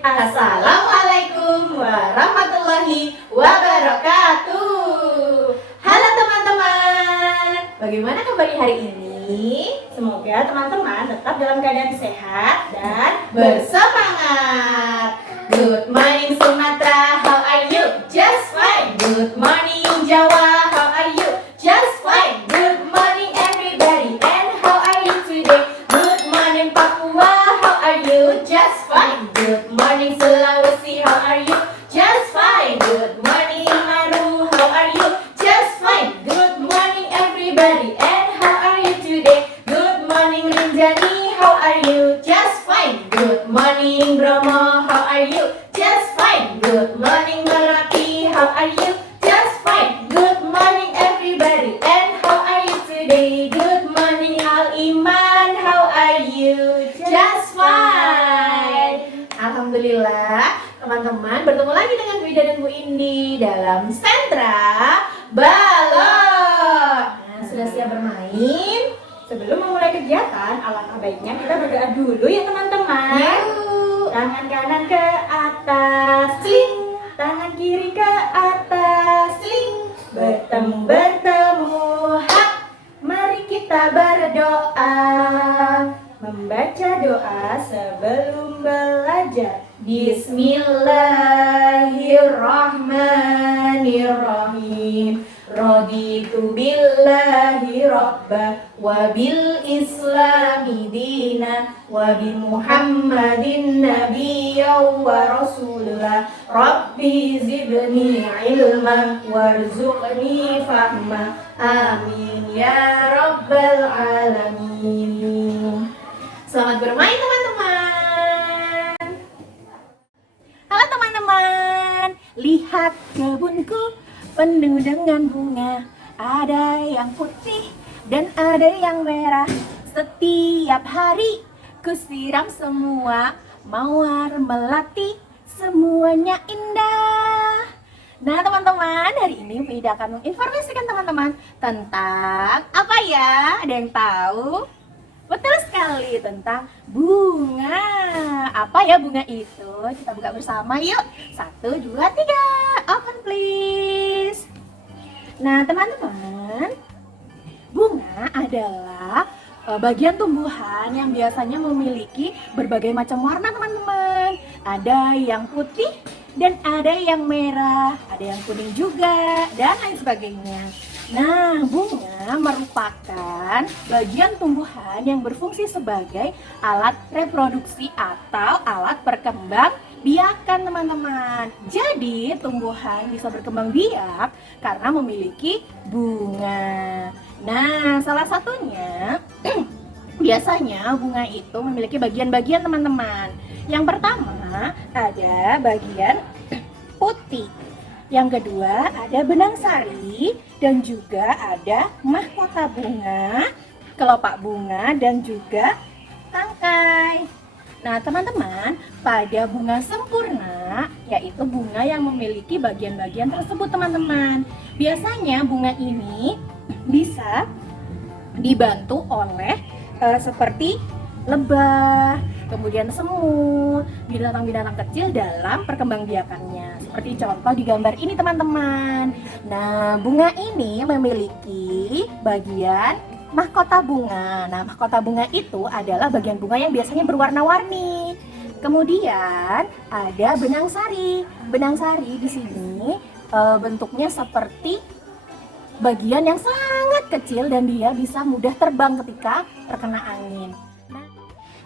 Assalamualaikum warahmatullahi wabarakatuh. Halo teman-teman, bagaimana kabar hari ini? Semoga teman-teman tetap dalam keadaan sehat dan bersemangat. Good morning Sumatera, how are you? Just fine. Good morning Jawa, how are you? Just fine. Good morning everybody, and how are you today? Good morning Papua, how are you? Just fine. Good morning Sulawesi, how are you? Just fine. Good morning Maru, how are you? Just fine. Good morning everybody, and how are you today? Good morning Rinjani, how are you? Just fine. Good morning Bromo, how are you? Just fine. Good morning Merapi, how are you? Just fine. Good morning everybody, and how are you today? Good morning Al Iman, how are you? Just fine. Alhamdulillah, teman-teman bertemu lagi dengan Bu Ida dan Bu Indi dalam sentra balon. Nah, sudah siap bermain? Sebelum memulai kegiatan, alangkah baiknya kita berdoa dulu ya teman-teman. Yuk. Tangan kanan ke atas, sling. Tangan kiri ke atas, sling. Bertemu, hak. Mari kita berdoa. Membaca doa sebelum belajar. Bismillahirrahmanirrahim. Raditu billahi rabba wa bil islami dina wa bi muhammadin nabiyya wa rasulah. Rabbi zidni ilma warzuqni fahma. Amin ya rabbal alamin. Selamat bermain teman-teman. Halo teman-teman, lihat kebunku penuh dengan bunga. Ada yang putih dan ada yang merah. Setiap hari ku siram semua, mawar melati, semuanya indah. Nah teman-teman, hari ini Bu Ida akan menginformasikan teman-teman tentang apa ya? Ada yang tahu? Betul sekali, tentang bunga. Apa ya bunga itu? Kita buka bersama yuk. 1, 2, 3. Open please. Nah teman-teman, bunga adalah bagian tumbuhan yang biasanya memiliki berbagai macam warna teman-teman. Ada yang putih dan ada yang merah, ada yang kuning juga, dan lain sebagainya. Nah, bunga merupakan bagian tumbuhan yang berfungsi sebagai alat reproduksi atau alat perkembang biakan teman-teman. Jadi, tumbuhan bisa berkembang biak karena memiliki bunga. Nah, salah satunya biasanya bunga itu memiliki bagian-bagian teman-teman. Yang pertama ada bagian putih. Yang kedua ada benang sari dan juga ada mahkota bunga, kelopak bunga dan juga tangkai. Nah teman-teman, pada bunga sempurna, yaitu bunga yang memiliki bagian-bagian tersebut teman-teman. Biasanya bunga ini bisa dibantu oleh seperti lebah, kemudian semut, binatang-binatang kecil dalam perkembangbiakannya. Seperti contoh di gambar ini teman-teman. Nah, bunga ini memiliki bagian mahkota bunga. Nah, mahkota bunga itu adalah bagian bunga yang biasanya berwarna-warni. Kemudian ada benang sari. Benang sari di sini bentuknya seperti bagian yang sangat kecil dan dia bisa mudah terbang ketika terkena angin.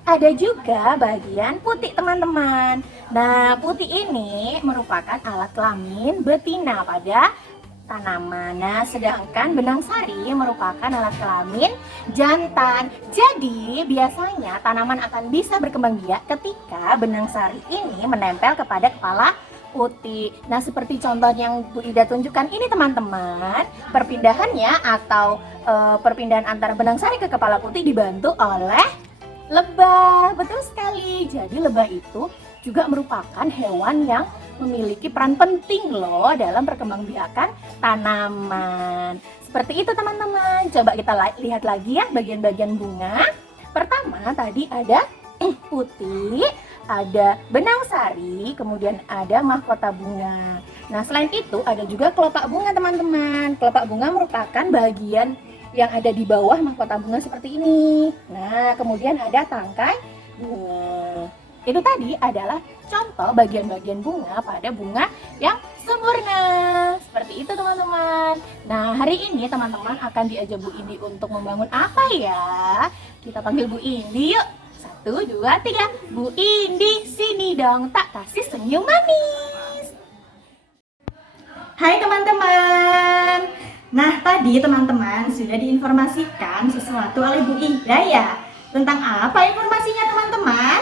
Ada juga bagian putih teman-teman. Nah, putih ini merupakan alat kelamin betina pada tanaman. Nah, sedangkan benang sari merupakan alat kelamin jantan. Jadi, biasanya tanaman akan bisa berkembang biak ketika benang sari ini menempel kepada kepala putih. Nah, seperti contoh yang Bu Ida tunjukkan ini teman-teman, perpindahannya atau perpindahan antara benang sari ke kepala putih dibantu oleh lebah. Betul sekali. Jadi lebah itu juga merupakan hewan yang memiliki peran penting loh dalam perkembangbiakan tanaman. Seperti itu teman-teman. Coba kita lihat lagi ya bagian-bagian bunga. Pertama tadi ada putih, ada benang sari, kemudian ada mahkota bunga. Nah, selain itu ada juga kelopak bunga, teman-teman. Kelopak bunga merupakan bagian yang ada di bawah mahkota bunga seperti ini. Nah, kemudian ada tangkai bunga. Itu tadi adalah contoh bagian-bagian bunga pada bunga yang sempurna. Seperti itu, teman-teman. Nah, hari ini teman-teman akan diajak Bu Indi untuk membangun apa ya? Kita panggil Bu Indi yuk. 1, 2, 3. Bu Indi, sini dong, tak kasih senyum manis. Hai teman-teman. Nah, tadi teman-teman sudah diinformasikan sesuatu oleh Bu Ida ya. Tentang apa informasinya, teman-teman?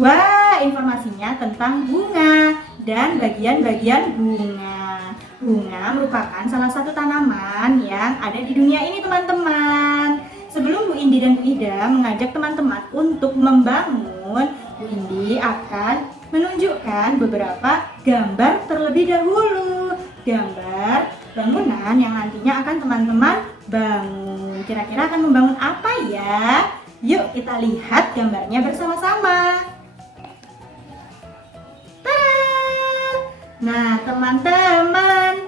Wah, informasinya tentang bunga dan bagian-bagian bunga. Bunga merupakan salah satu tanaman yang ada di dunia ini, teman-teman. Sebelum Bu Indi dan Bu Ida mengajak teman-teman untuk membangun, Bu Indi akan menunjukkan beberapa gambar terlebih dahulu. Gambar bangunan yang nantinya akan teman-teman bangun. Kira-kira akan membangun apa ya? Yuk kita lihat gambarnya bersama-sama. Nah, teman-teman,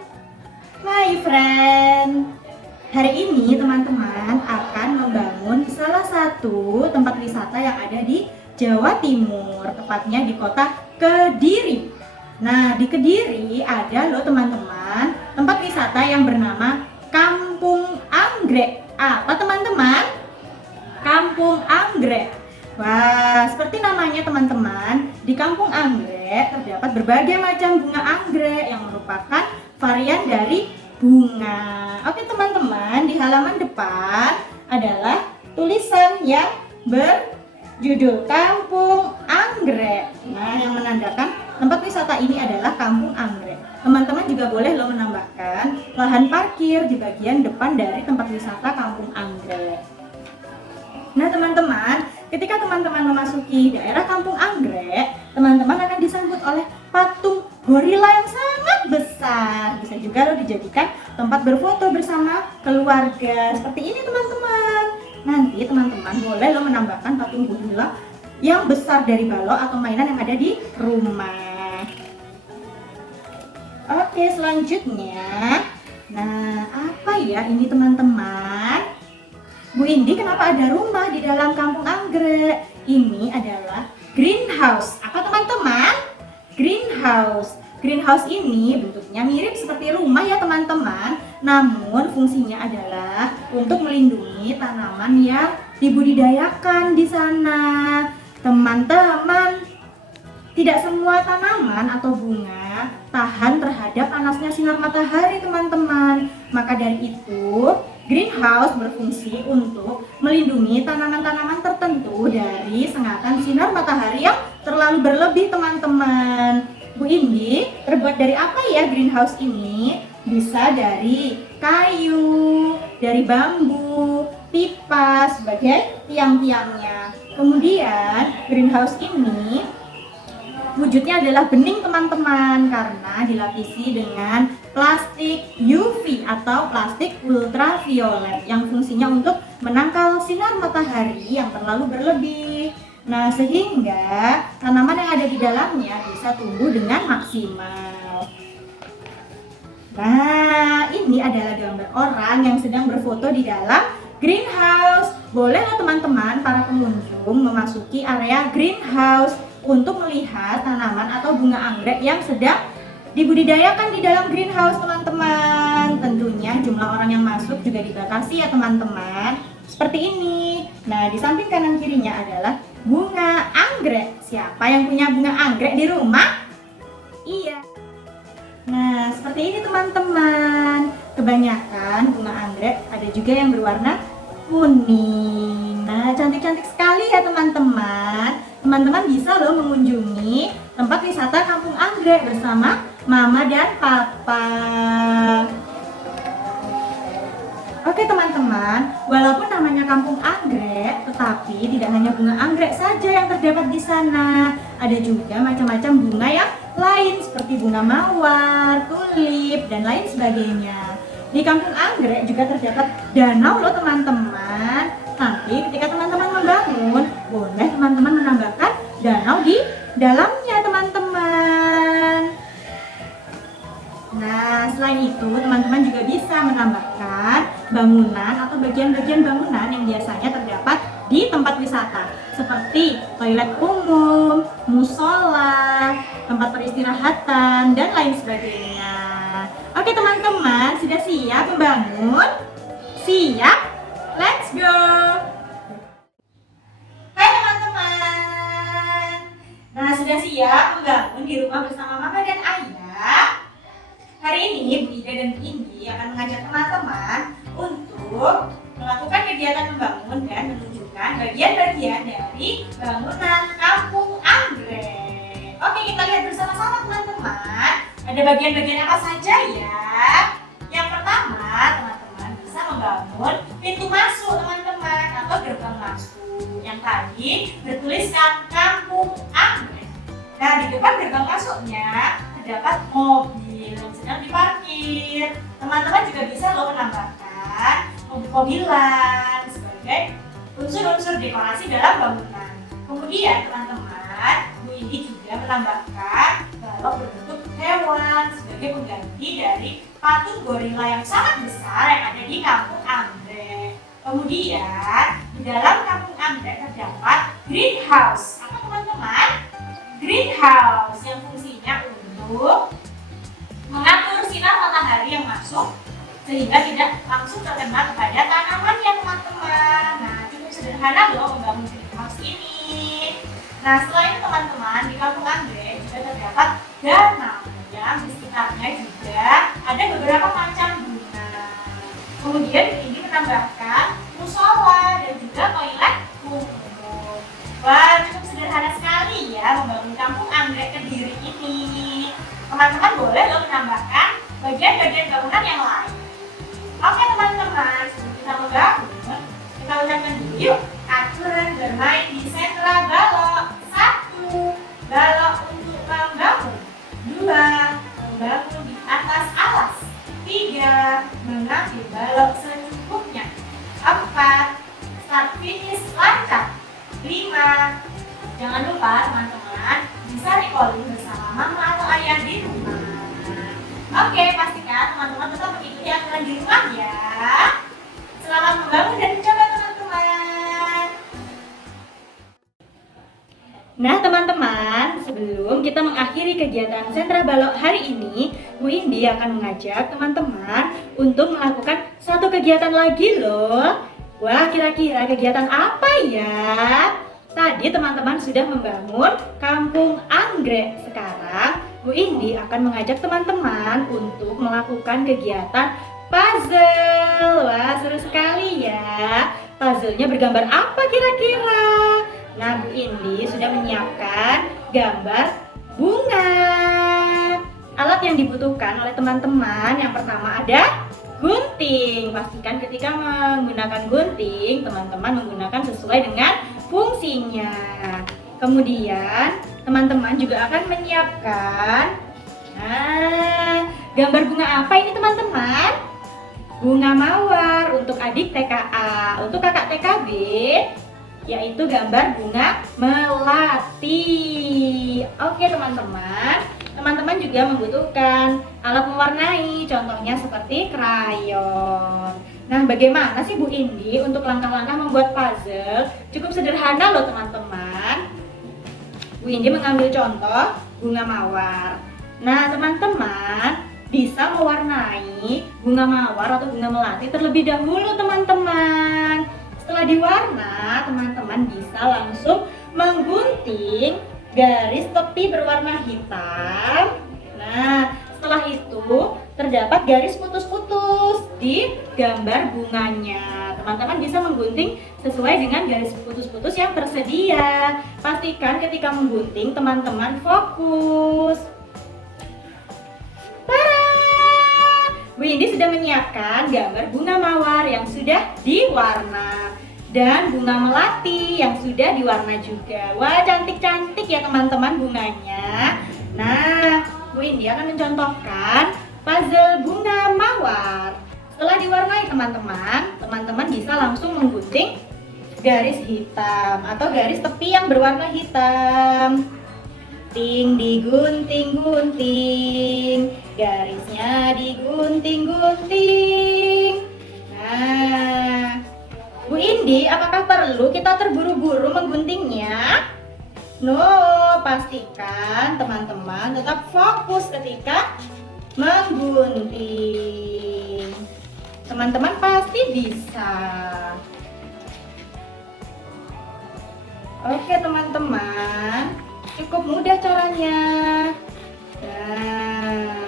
my friend, hari ini teman-teman akan membangun salah satu tempat wisata yang ada di Jawa Timur, tepatnya di kota Kediri. Nah, di Kediri ada loh teman-teman tempat wisata yang bernama Kampung Anggrek. Apa teman-teman? Kampung Anggrek. Wah, seperti namanya teman-teman, di Kampung Anggrek terdapat berbagai macam bunga anggrek yang merupakan varian dari bunga. Oke teman-teman, di halaman depan adalah tulisan yang berjudul Kampung Anggrek. Nah, yang menandakan tempat wisata ini adalah Kampung Anggrek. Teman-teman juga boleh loh menambahkan lahan parkir di bagian depan dari tempat wisata Kampung Anggrek. Nah teman-teman, ketika teman-teman memasuki daerah Kampung Anggrek, teman-teman akan disambut oleh patung gorila yang sangat besar. Bisa juga loh dijadikan tempat berfoto bersama keluarga. Seperti ini teman-teman. Nanti teman-teman boleh loh menambahkan patung gorila yang besar dari balok atau mainan yang ada di rumah. Oke, selanjutnya. Nah, apa ya ini teman-teman? Bu Indi, kenapa ada rumah di dalam Kampung Anggrek? Ini adalah greenhouse. Apa teman-teman? Greenhouse. Greenhouse ini bentuknya mirip seperti rumah ya teman-teman. Namun fungsinya adalah untuk melindungi tanaman yang dibudidayakan di sana. Teman-teman, tidak semua tanaman atau bunga tahan terhadap panasnya sinar matahari, teman-teman. Maka dari itu, greenhouse berfungsi untuk melindungi tanaman-tanaman tertentu dari sengatan sinar matahari yang terlalu berlebih, teman-teman. Bu Indi, terbuat dari apa ya greenhouse ini? Bisa dari kayu, dari bambu, pipa sebagai tiang-tiangnya. Kemudian greenhouse ini wujudnya adalah bening, teman-teman, karena dilapisi dengan plastik UV atau plastik ultraviolet yang fungsinya untuk menangkal sinar matahari yang terlalu berlebih. Nah, sehingga tanaman yang ada di dalamnya bisa tumbuh dengan maksimal. Nah, ini adalah gambar orang yang sedang berfoto di dalam greenhouse. Bolehlah teman-teman para pengunjung memasuki area greenhouse untuk melihat tanaman atau bunga anggrek yang sedang dibudidayakan di dalam greenhouse, teman-teman. Tentunya jumlah orang yang masuk juga dibatasi ya teman-teman. Seperti ini. Nah, di samping kanan kirinya adalah bunga anggrek. Siapa yang punya bunga anggrek di rumah? Iya. Nah, seperti ini teman-teman. Kebanyakan bunga anggrek ada juga yang berwarna kuning. Nah, cantik-cantik sekali ya teman-teman. Teman-teman bisa loh mengunjungi tempat wisata Kampung Anggrek bersama Mama dan Papa. Oke teman-teman, walaupun namanya Kampung Anggrek, tetapi tidak hanya bunga anggrek saja yang terdapat di sana. Ada juga macam-macam bunga yang lain seperti bunga mawar, tulip, dan lain sebagainya. Di Kampung Anggrek juga terdapat danau loh teman-teman. Nanti ketika teman-teman membangun, boleh teman-teman menambahkan danau dalamnya teman-teman. Nah, selain itu teman-teman juga bisa menambahkan bangunan atau bagian-bagian bangunan yang biasanya terdapat di tempat wisata, seperti toilet umum, musola, tempat peristirahatan, dan lain sebagainya. Oke teman-teman, sudah siap membangun? Siap? Let's go! Hai teman-teman. Nah, sudah siap membangun di rumah bersama mama dan ayah? Hari ini Bu Ida dan Bu Indi akan mengajak teman-teman untuk melakukan kegiatan membangun dan menunjukkan bagian-bagian dari bangunan Kampung Anggrek. Oke, kita lihat bersama-sama teman-teman. Ada bagian-bagian apa saja ya? Yang pertama, teman-teman bisa membangun pintu masuk teman-teman atau gerbang masuk yang tadi bertuliskan Kampung Anggrek. Nah, di depan gerbang masuknya terdapat mobil yang sedang diparkir. Teman-teman juga bisa loh menambahkan mobil-mobilan sebagai unsur-unsur dekorasi dalam bangunan. Kemudian teman-teman, Bu Indi juga menambahkan balok berbentuk hewan sebagai pengganti dari patung gorila yang sangat besar yang ada di Kampung Anggrek. Kemudian di dalam Kampung Anggrek terdapat greenhouse. Apa teman-teman? Greenhouse yang fungsinya untuk mengatur sinar matahari yang masuk sehingga tidak langsung terkena kepada tanaman ya teman-teman. Nah, cukup sederhana loh membangun greenhouse ini. Nah, selain teman-teman di Kampung Anggrek juga terdapat danau yang di sekitarnya juga ada beberapa macam bunga. Kemudian ini menambahkan musola dan juga toilet umum. Wah, cukup sederhana sekali ya membangun Kampung Anggrek Kediri ini. Teman-teman boleh loh menambahkan bagian-bagian bangunan yang lain. Oke teman-teman, sebelum kita membangun, kita ucapkan dulu yuk aturan bermain di sentra balok. 1. Balok untuk membangun. 2. Membangun di atas alas. 3. Mengambil balok secukupnya. 4. Start finish lancar. 5. Jangan lupa teman-teman bisa recalling bersama mama atau ayah di rumah. Oke, pastikan teman-teman tetap mengikuti aturan di rumah ya. Selamat membangun dan mencoba teman-teman. Nah teman-teman, sebelum kita mengakhiri kegiatan sentra balok hari ini, Bu Indi akan mengajak teman-teman untuk melakukan satu kegiatan lagi loh. Wah, kira-kira kegiatan apa ya? Tadi teman-teman sudah membangun Kampung Anggrek. Sekarang Bu Indi akan mengajak teman-teman untuk melakukan kegiatan puzzle. Wah, seru sekali ya. Puzzle-nya bergambar apa kira-kira? Nah, Bu Indi sudah menyiapkan gambar bunga. Alat yang dibutuhkan oleh teman-teman yang pertama ada gunting. Pastikan ketika menggunakan gunting, teman-teman menggunakan sesuai dengan fungsinya. Kemudian teman-teman juga akan menyiapkan gambar bunga apa ini teman-teman? Bunga mawar untuk adik TKA. Untuk kakak TKB yaitu gambar bunga melati. Oke teman-teman, teman-teman juga membutuhkan alat mewarnai, contohnya seperti krayon. Nah, bagaimana sih Bu Indi untuk langkah-langkah membuat puzzle? Cukup sederhana loh teman-teman. Bu Indi mengambil contoh bunga mawar. Nah, teman-teman bisa mewarnai bunga mawar atau bunga melati terlebih dahulu teman-teman. Setelah diwarna, teman-teman bisa langsung menggunting garis tepi berwarna hitam. Nah, setelah itu terdapat garis putus-putus di gambar bunganya. Teman-teman bisa menggunting sesuai dengan garis putus-putus yang tersedia. Pastikan ketika menggunting teman-teman fokus. Tada! Bu Indi sudah menyiapkan gambar bunga mawar yang sudah diwarna dan bunga melati yang sudah diwarna juga. Wah, cantik-cantik ya teman-teman bunganya. Nah, Bu Indi akan mencontohkan puzzle bunga mawar. Setelah diwarnai teman-teman bisa langsung menggunting garis hitam atau garis tepi yang berwarna hitam. Digunting, digunting-gunting, garisnya digunting-gunting. Nah, Bu Indi, apakah perlu kita terburu-buru mengguntingnya? No, pastikan teman-teman tetap fokus ketika menggunting. Teman-teman pasti bisa. Oke teman-teman, cukup mudah caranya. Nah,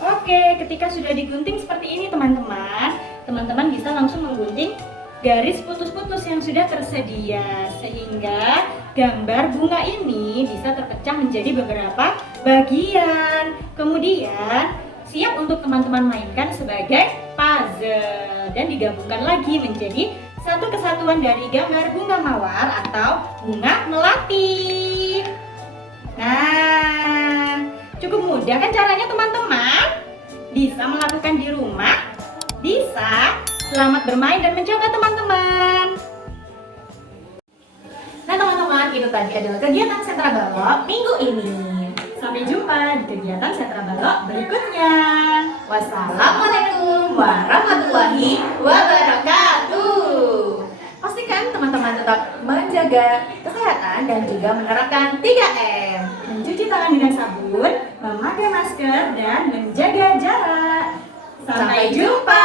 oke, ketika sudah digunting seperti ini teman-teman, teman-teman bisa langsung menggunting garis putus-putus yang sudah tersedia, sehingga gambar bunga ini bisa terpecah menjadi beberapa bagian. Kemudian siap untuk teman-teman mainkan sebagai puzzle dan digabungkan lagi menjadi satu kesatuan dari gambar bunga mawar atau bunga melati. Nah, cukup mudah kan caranya teman-teman? Bisa melakukan di rumah? Bisa. Selamat bermain dan mencoba teman-teman. Nah teman-teman, itu tadi adalah kegiatan Sentra Balok minggu ini. Sampai jumpa di kegiatan Sentra Balok berikutnya. Wassalamualaikum warahmatullahi wabarakatuh. Pastikan teman-teman tetap menjaga kesehatan dan juga menerapkan 3M. Mencuci tangan dengan sabun, memakai masker, dan menjaga jarak. Sampai jumpa.